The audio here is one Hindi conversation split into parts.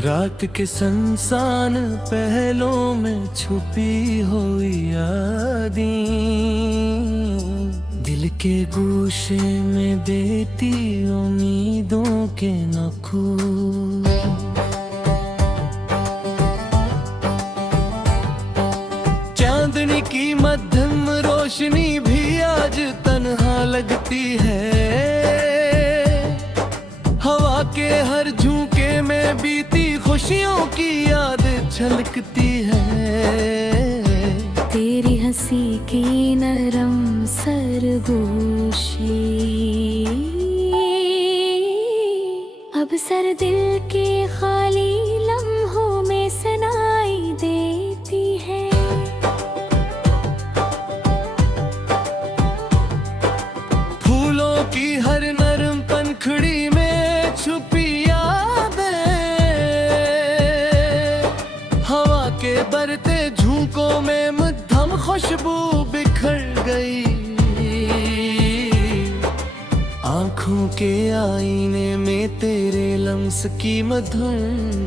रात के संसान पहलों में छुपी हुई यादें, दिल के गोशे में बेटी उम्मीदों के नखून। चांदनी की मध्यम रोशनी भी आज तन्हा लगती है, हवा के हर झोंके में बीती खुशियों की याद झलकती है। तेरी हंसी की नरम सरगोशी अब सर दिल के खाली लम्हों में सुनाई देती है। फूलों की हर नरम पंखुड़ी में छुपी यादें, हवा के बरते झोंकों में मध्यम खुशबू बिखर गई। आँखों के आईने में तेरे लम्स की मधुर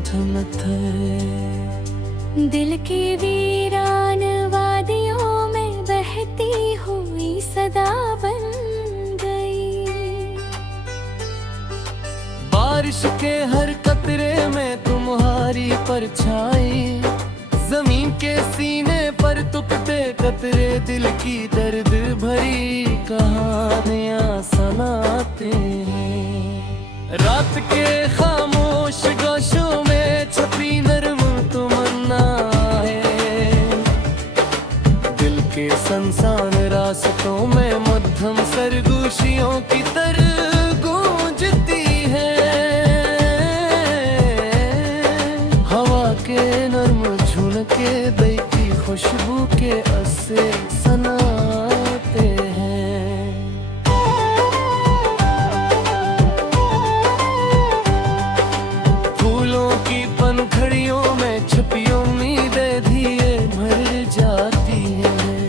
धमक है। दिल के वीरान वादियों में बहती हुई सदा बन गई। बारिश के हर कतरे में तुम्हारी परछाई, जमीन के सीने पर तुपते कतरे दिल की दर्द भरी कहानियां सुनाते हैं। रात के खामोश गोशों में छपी नरम तमन्ना है, दिल के संसान रास्तों में मध्यम सरगोशियों की तरह गूंजती है। हवा के नरम के दई की खुशबू के असर सुनाते हैं। फूलों की पंखुड़ियों में छुपी उम्मीदें धीरे मर जाती हैं।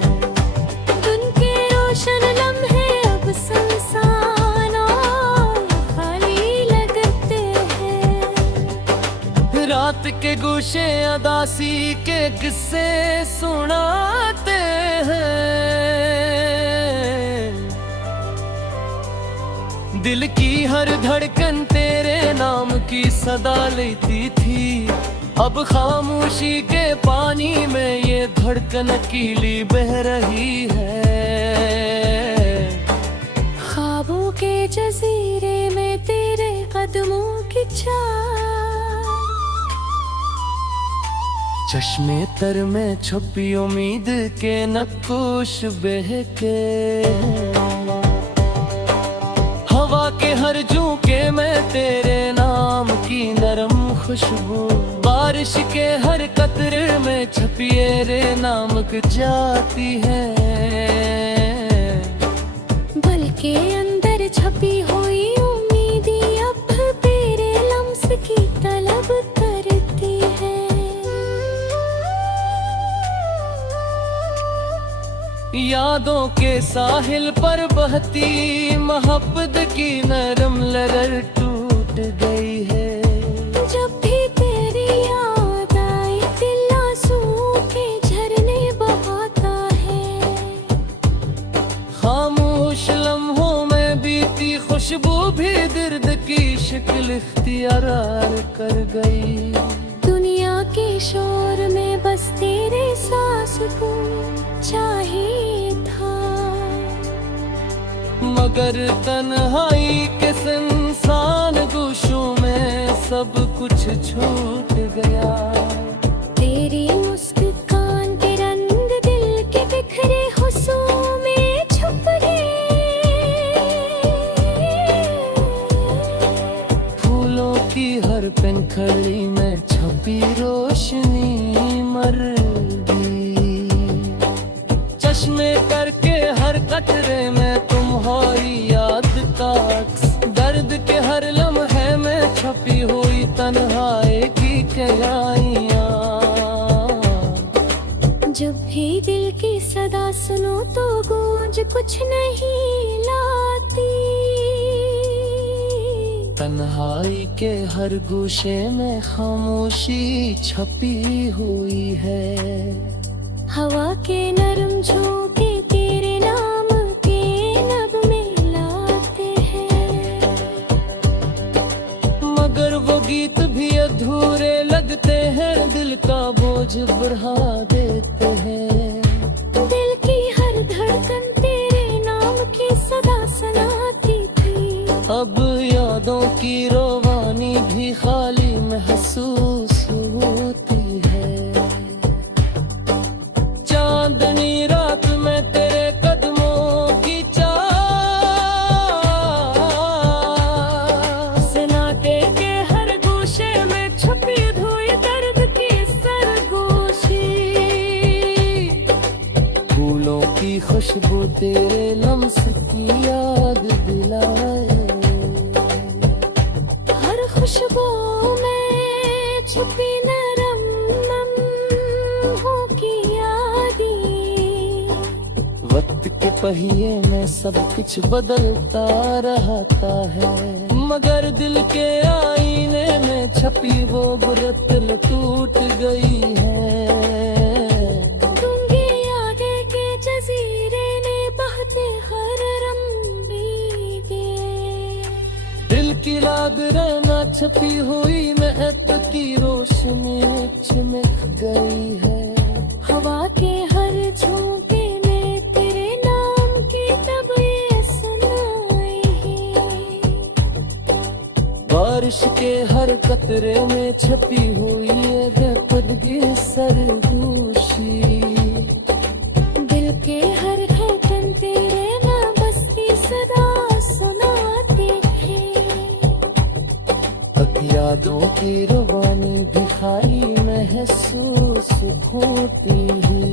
दिन के रोशन लम्हे अब सुनसान और खाली लगते हैं। रात के गोशे अदासी के किस्से सुनाते हैं। दिल की हर धड़कन तेरे नाम की सदा लेती थी, अब खामोशी के पानी में ये धड़कन अकेली बह रही है। ख्वाबों के जजीरे में तेरे कदमों की चाह, चश्मे तर में छुपी उम्मीद के नक्कुश बहके। हवा के हर झोंके में तेरे नाम की नरम खुशबू, बारिश के हर कतरे में छपी रे नामक जाती है। बल के अंदर छपी हुई उम्मीदी अब तेरे लम्स की तलब करती है। यादों के साहिल पर बहती मोहब्बत की नरम लहर टूट गई है। जब भी तेरी याद आई दिल आंसुओं के झरने बहाता है। खामोश लम्हों में बीती खुशबू भी दर्द की शक्ल इख्तियार कर गई। दुनिया के शोर में बस तेरे सांस को चाहिए था, मगर तन्हाई के सुनसान गोशों में सब कुछ छूट गया। तेरी मुस्कान के रंग दिल के बिखरे हुस्सों में छुप गए। फूलों की हर पंखुड़ी में छपी रोशनी मर गई। चश्मे करके हर कतरे में तुम्हारी याद का अक्स, दर्द के हर लम्हे में छपी हुई तन्हाई की कहानियां। जब भी दिल की सदा सुनो तो गूंज कुछ नहीं लाती। तन्हाई के हर गोशे में खामोशी छपी हुई है। हवा के नरम झोंके तेरे नाम के नभ में लाते हैं, मगर वो गीत भी अधूरे लगते हैं, दिल का बोझ बढ़ा देते हैं। दिल की हर धड़कन तेरे नाम की सदा सुनाती थी, अब यादों की रोवानी भी खाली महसूस होती है। चांदनी रात में तेरे कदमों की चाह, सन्नाटे के हर गोशे में छुपी हुई दर्द की सरगोशी। फूलों की खुशबू तेरे लम्स की याद दिलाए, हर खुशबू में छुपी नरम लम्हों की यादें। वक्त के पहिए में सब कुछ बदलता रहता है, मगर दिल के आईने में छपी वो बुरत टूट गई है। डूंगी आगे के जजीरे ने बहते हर रंगी गए, दिल की लाग रहना छपी हुई महक की रोशनी चिमक गई है। हवा के हर झोंके में तेरे नाम की तब ये सुनाई है, बारिश के हर कतरे में छपी हुई है बेखुदगी सरगोशी। दिल के हर धड़कन तेरे नाम बस की सदा सुनाती है। अब यादों की रवानी भी खाली महसूस होती है।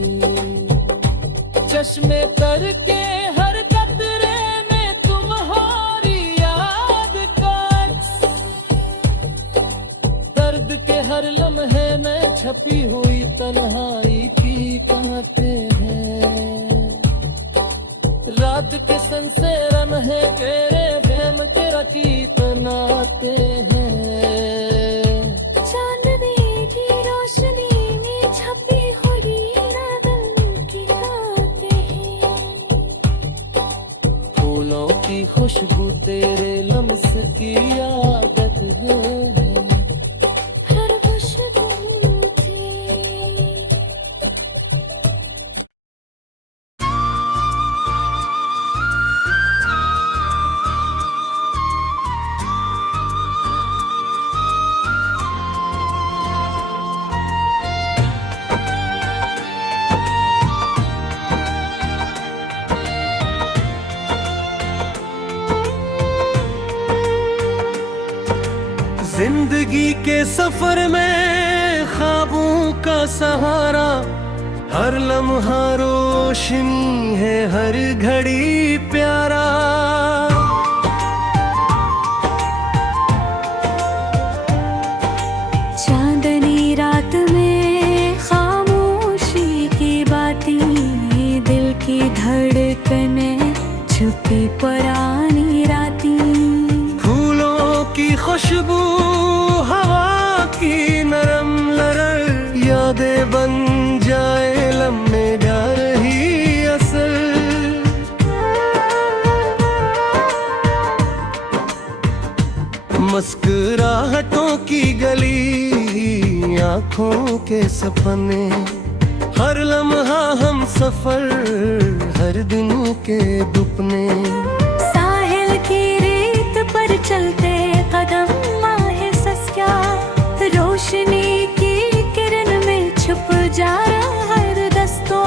चश्मे तर के हर कतरे में तुम्हारी याद का अक्स, दर्द के हर लम्हे में छपी हुई तन्हाई की कांटे हैं। रात के सन से लम्हे तेरे प्रेम के रकीत नाते हैं। चांदनी की रोशनी में छपी हुई नगन की रातें हैं, फूलों की खुशबू तेरे लम्स की आदत है, हर खुशबू थी। जिंदगी के सफर में ख्वाबों का सहारा, हर लम्हा रोशनी है हर घड़ी प्यारा। चांदनी रात में खामोशी की बातें, दिल की धड़कनें छुपी पुरानी रातें। फूलों की खुशबू हवा की नरम लरल, यादें बन जाए लम्हे जा रही असल। मुस्कुराहटों की गली, आँखों के सपने, हर लम्हा हम सफर, हर दिन के दुपने। साहिल की रेत पर चलते कदम आहे सस्या, रोशनी की किरण में छुप जा रहा हर दस्तों।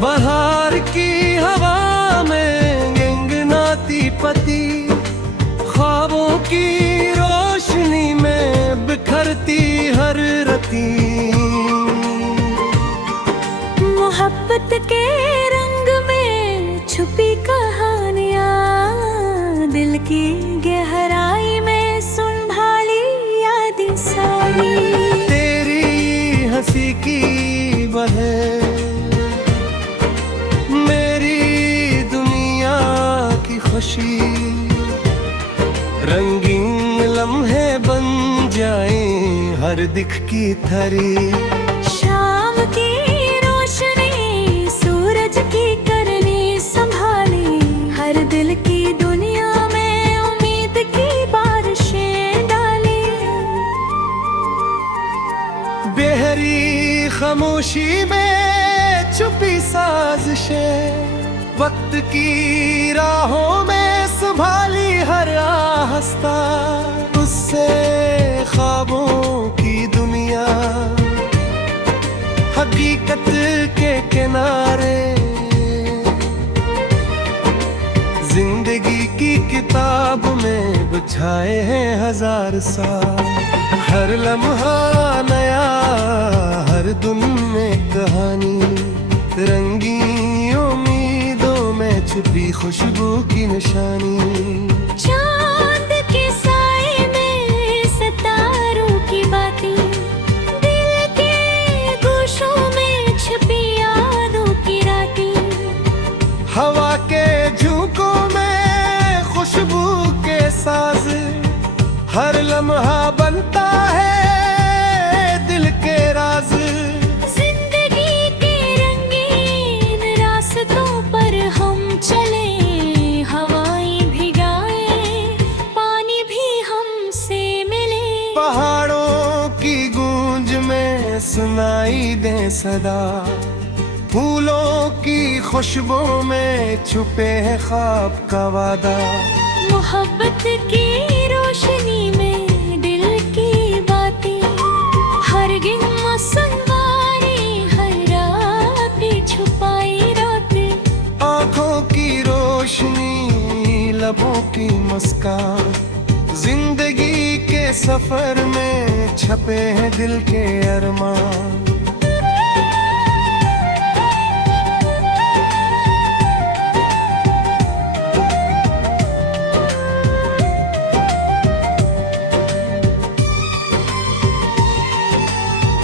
बहार की हवा में गंगनाती पति, ख्वाबों की रोशनी में बिखरती हर रती। मोहब्बत के रंग में छुपी कहानियाँ, दिल की गहराई में संभाली यादें सारी। तेरी हंसी की बहे मेरी दुनिया की खुशी, रंगीन हर दिख की थरी। शाम की रोशनी सूरज की करनी संभाली, हर दिल की दुनिया में उम्मीद की बारिशें डाली। बेहरी खामोशी में छुपी साजिशें, वक्त की राहों में संभाली हर आस्था। उससे ख्वाबों की दुनिया हकीकत के किनारे, जिंदगी की किताब में बिछाए हैं हजार साल। हर लम्हा नया, हर धुन में कहानी, रंगीन उम्मीदों में छुपी खुशबू की निशानी। चांद के साए में सितारों की बातें, दिल के गोशों में छुपी यादों की रातें। हवा के झोंकों में खुशबू के साज, हर लम्हा बनता है दिल के राज। जिंदगी के रंगीन रास्तों पर हम चले, हवाएं भिगाए, पानी भी हमसे मिले। पहाड़ों की गूंज में सुनाई दे सदा, फूलों की खुशबू में छुपे है ख्वाब का वादा। मोहब्बत की रोशनी में दिल की बातें, हर गिन मसवारी, हर रात छुपाई रातें। आँखों की रोशनी, लबों की मुस्कान, जिंदगी के सफर में छपे हैं दिल के अरमान।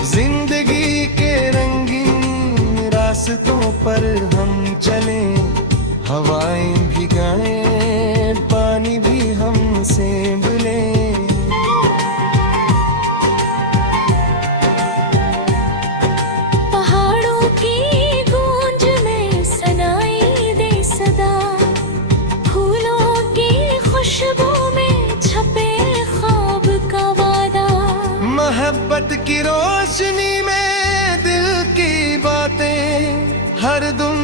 जिंदगी के रंगीन रास्तों पर हम चले, हवाएं भिगाएं, पानी भी हमसे मिले। पहाड़ों की गूंज में सुनाई दे सदा, फूलों की खुशबू में छपे ख्वाब का वादा। मोहब्बत की रोशनी में दिल की बातें, हर धुन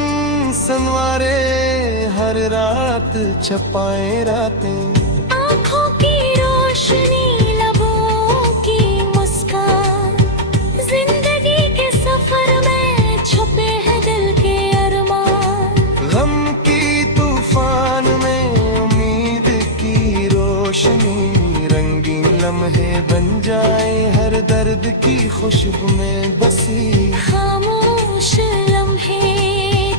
संवारे, हर रात छपाए रातें। आँखों की रोशनी, लबों की मुस्कान, जिंदगी के सफर में छुपे हैं दिल के अरमान। गम की तूफान में उम्मीद की रोशनी, रंगीन लम्हे बन जाए हर दर्द की खुशबू में बसी। खामोश लम्हे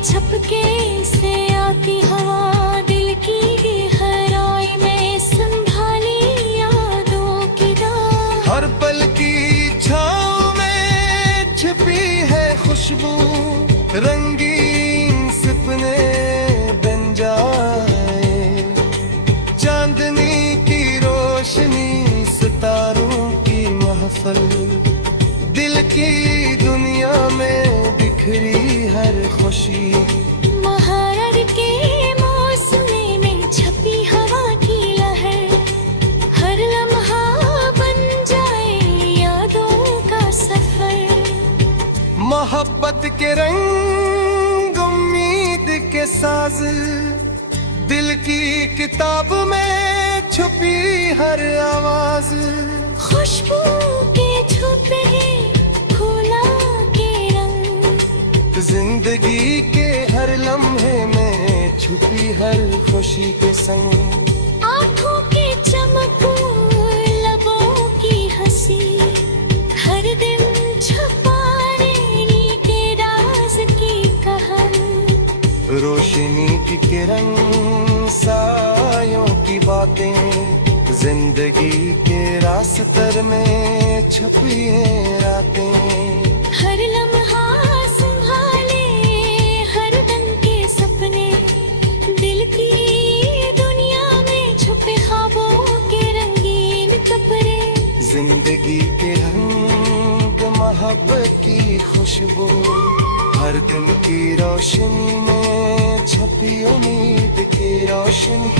छपके से आती हवा, दिल की गहराई में संभाली यादों की दाग। हर पल की छाँव में छिपी है खुशबू, रंगीन सपने बन जाए। चांदनी की रोशनी, सितारों की महफल, दिल की दुनिया में बिखरी हर खुशी। महारर के मौसमी में छपी हवा की लहर, हर लम्हा बन जाए यादों का सफर। मोहब्बत के रंग, उम्मीद के साज, दिल की किताब में छुपी हर आवाज। खुशबू के छुपे फूलों के रंग, जिंदगी के हर लम्हे में छुपी हर खुशी के संग। आँखों की चमक, लबों की हंसी, हर दिन छुपाने के राज की कहानी। रोशनी की किरण, सायों की बातें, जिंदगी के रास्ते में छुपी है रातें। हर लम्हा संभाले, हर दम के सपने, दिल की दुनिया में छुपे ख्वाबों के रंगीन कपड़े। जिंदगी के रंग खुशबू, हर दिन की रोशनी में छपी उम्मीद की रोशनी।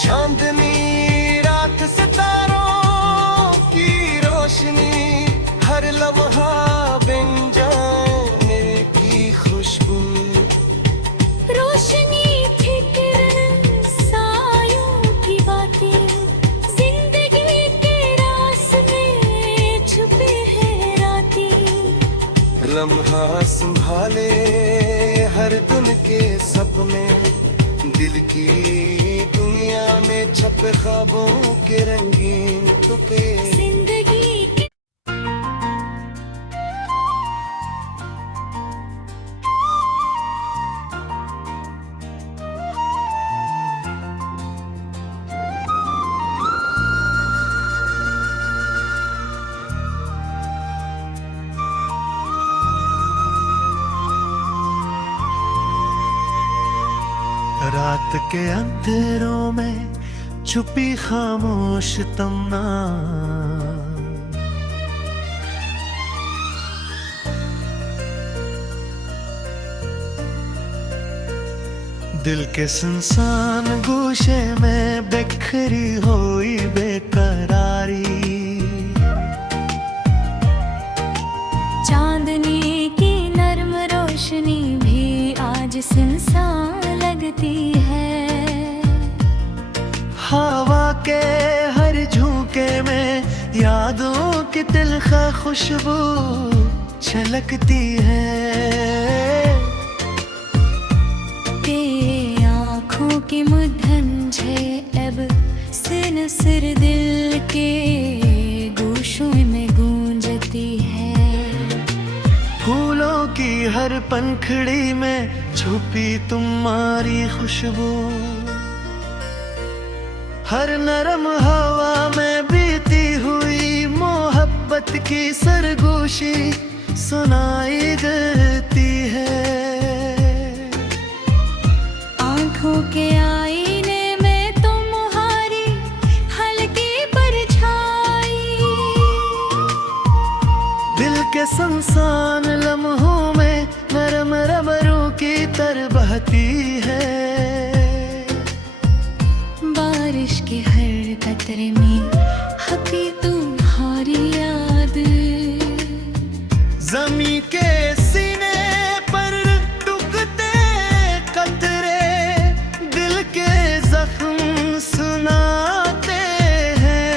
चांदनी रात सितारों की रोशनी, हर लम्हा बिन जाने की खुशबू। रोशनी थी किरण सायों की बातें, जिंदगी के रास में छुपे हैं रातें। लम्हा संभाले हर दिन के सपने, दिल की दुनिया में छपे ख्वाबों के रंगीन टुकड़े। जिंदगी के रात के अंधेरों में छुपी खामोश तमन्ना, दिल के सुनसान गोशे में बिखरी हुई बेकरारी। चांदनी की नर्म रोशनी भी आज सुनसान लगती है। हवा के हर झोंके में यादों की तिलखा खुशबू छलकती है। तेरी आँखों की मुझे अब सिर दिल के गोशों में गूंजती है। फूलों की हर पंखड़ी में छुपी तुम्हारी खुशबू, हर नरम हवा में बीती हुई मोहब्बत की सरगोशी सुनाई देती है। आँखों के आईने में तुम्हारी हल्की परछाई, दिल के सुनसान लम्हों में नरम रबरों की तरह बहती है। बारिश के हर कतरे में हकी तुम्हारी याद, ज़मीं के सीने पर टूटते कतरे दिल के जख्म सुनाते हैं।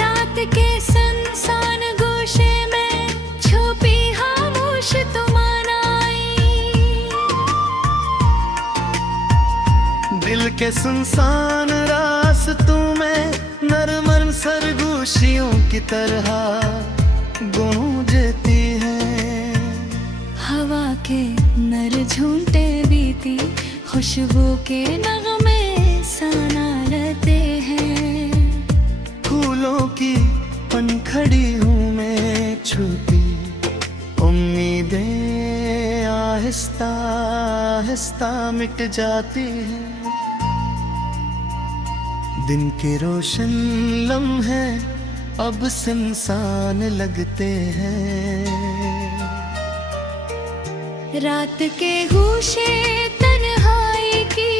रात के सुनसान गोशे में छुपी खामोश तुम्हारी, दिल के सुनसान रास्तों में नरम सरगोशियों की तरह गूंजती है। हवा के नर झूठे बीती खुशबू के नगमे सना लेते हैं। फूलों की पंखड़ी हूँ मैं छुपी, उम्मीदें आहिस्ता आहिस्ता मिट जाती हैं। दिन के रोशन लम्हे अब सुनसान लगते हैं। रात के गोशे तन्हाई की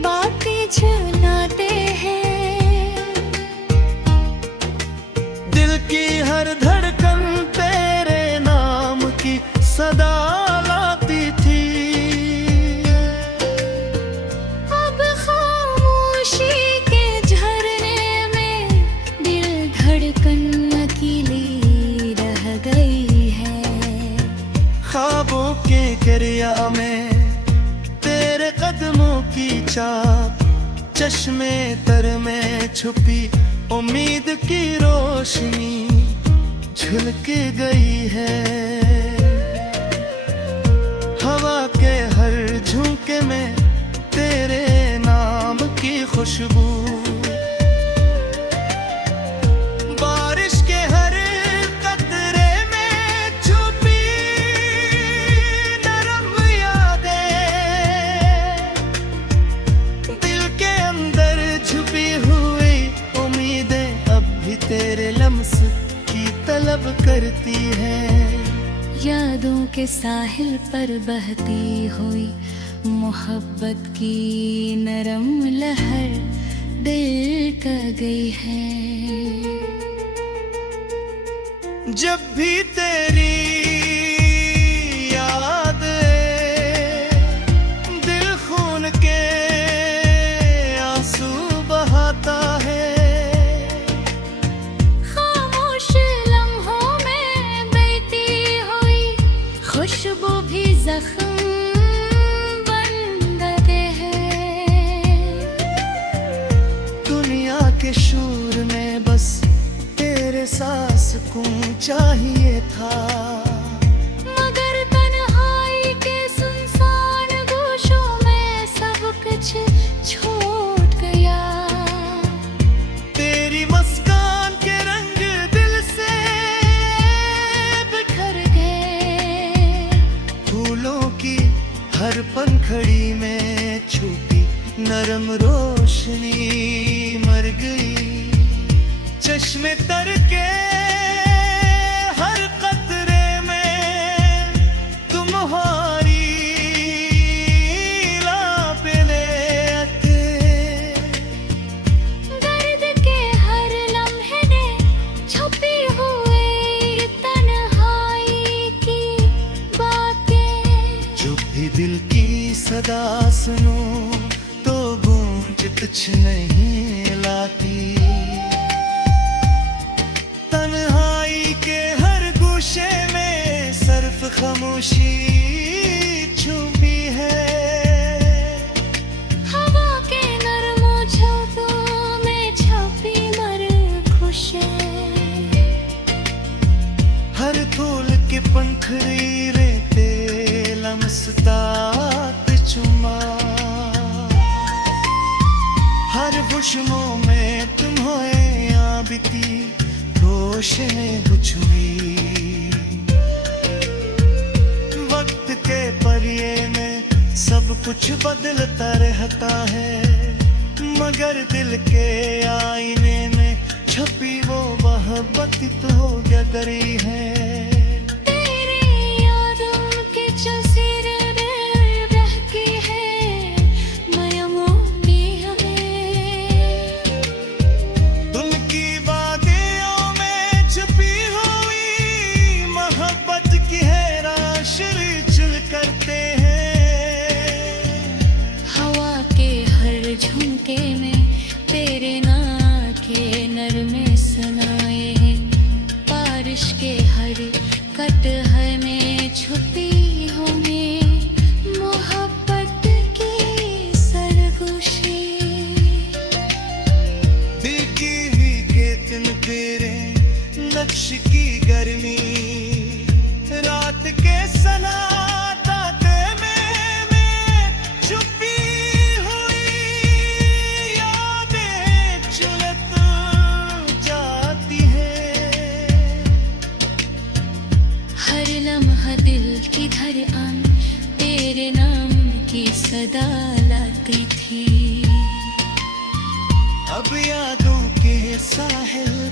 बातें झुलाते हैं। दिल की हर धड़कन तेरे नाम की सदा लाती थी। अब खामोशी के झरने में दिल धड़कन अकेली रह गई है। ख्वाबों के दरिया में तेरे कदमों की चाप, चश्मे तर में छुपी उम्मीद की रोशनी झुलक गई है। हवा के हर झोंके में तेरे नाम की खुशबू, बारिश के हर कतरे में छुपी नरम यादें, दिल के अंदर छुपी हुई उम्मीद तलब करती है। यादों के साहिल पर बहती हुई मोहब्बत की नरम लहर दिल का गई है। जब भी तेरी याद दिल खून के आंसू बहाता है। खामोश लम्हों में बहती हुई खुशबू भी जख्म बन गए हैं। दुनिया के शोर में बस तेरे साथ सुकून चाहिए था, मगर तन्हाई के सुनसान गोशों में सब कुछ छूट गया। तेरी मुस्कान के रंग दिल से बिखर गए। फूलों की हर पंखड़ी में छुपी नरम रोशनी मर गई। चश्मे तर के हर कतरे में तुम्हारी लापने थे। दर्द के हर लम्हे ने छुपी हुई तन्हाई की बातें। जब भी दिल की सदा सुनो तो गूंज कुछ नहीं लाती। तन्हाई के हर गोशे में सिर्फ खामोशी छुपी है। हवा के नरम झोंकों में छुपी मर खुशियाँ। हर फूल के पंखड़ी रहते लमसतात चुमा। हर खुशबू में तुम होए यहाँ बीती रोशनी कुछ हुई। वक्त के परिये में सब कुछ बदलता रहता है, मगर दिल के आईने में छपी वो मोहब्बत तो गगरी है। तेरी यादों के जसीरे में बहकी है मायूमी हमें। उनकी बातें में छुपी हुई मोहब्बत की हैरान चल करते हैं। हवा के हर झुमके में तेरे नाम के नरमे सुनाए हैं। बारिश के हर कटहर में छुपी होंगी मोहब्बत की सरगोशी। दिल की हुई के तिन तेरे नक्श की गर्मी, रात के सनाते में छुपी हुई यादें चुलत जाती है। हर लम्हा दिल की धड़कन तेरे नाम की सदा लाती थी। अब यादों के साहिल